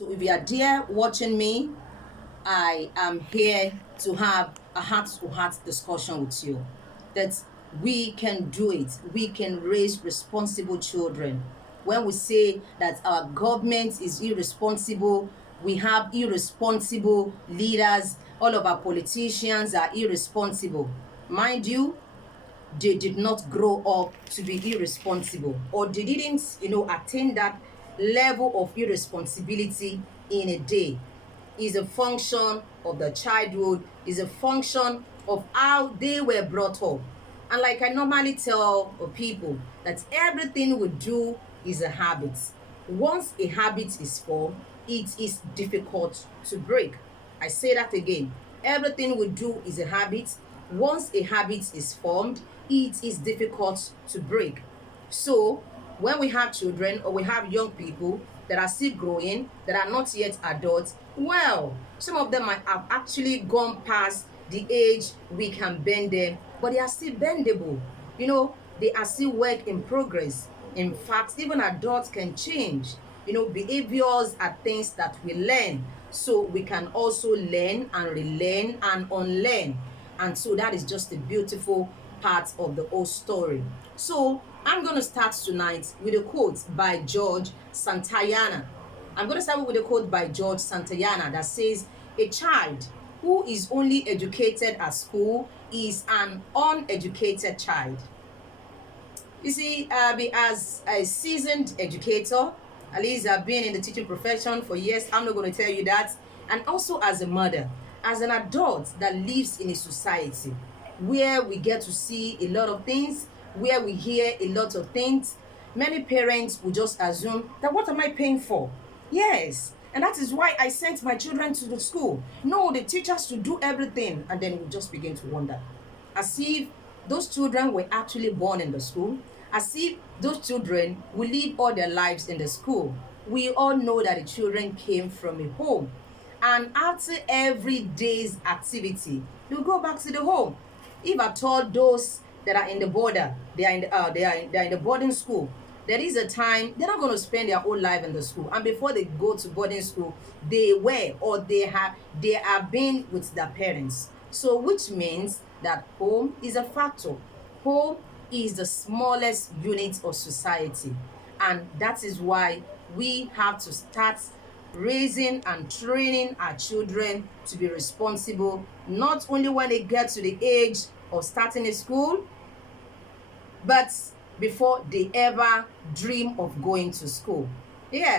So if you are there watching me, I am here to have a heart-to-heart discussion with you. That we can do it. We can raise responsible children. When we say that our government is irresponsible, we have irresponsible leaders. All of our politicians are irresponsible. Mind you, they did not grow up to be irresponsible, or they didn't attain that level of irresponsibility in a day. Is a function of the childhood, is a function of how they were brought up. And like I normally tell people, that everything we do is a habit. Once a habit is formed, it is difficult to break. I say that again. Everything we do is a habit. Once a habit is formed, it is difficult to break. So when we have children or we have young people that are still growing, that are not yet adults, well, some of them might have actually gone past the age we can bend them, but they are still bendable. They are still work in progress. In fact, even adults can change. Behaviors are things that we learn. So we can also learn and relearn and unlearn. And so that is just a beautiful part of the whole story. So I'm going to start tonight with a quote by George Santayana. I'm going to start with a quote by George Santayana that says, "A child who is only educated at school is an uneducated child." You see, as a seasoned educator, at least I've been in the teaching profession for years, I'm not going to tell you that. And also as a mother, as an adult that lives in a society where we get to see a lot of things, where we hear a lot of things, many parents will just assume that, what am I paying for? Yes. And that is why I sent my children to the school. No, the teachers to do everything. And then we just begin to wonder, as if those children were actually born in the school, as if those children will live all their lives in the school. We all know that the children came from a home. And after every day's activity, they'll go back to the home. If at all those that are in the border, they are in the boarding school, there is a time they're not going to spend their whole life in the school. And before they go to boarding school, they have been with their parents. So which means that home is a factor. Home is the smallest unit of society. And that is why we have to start raising and training our children to be responsible, not only when they get to the age of starting a school, but before they ever dream of going to school. Yeah.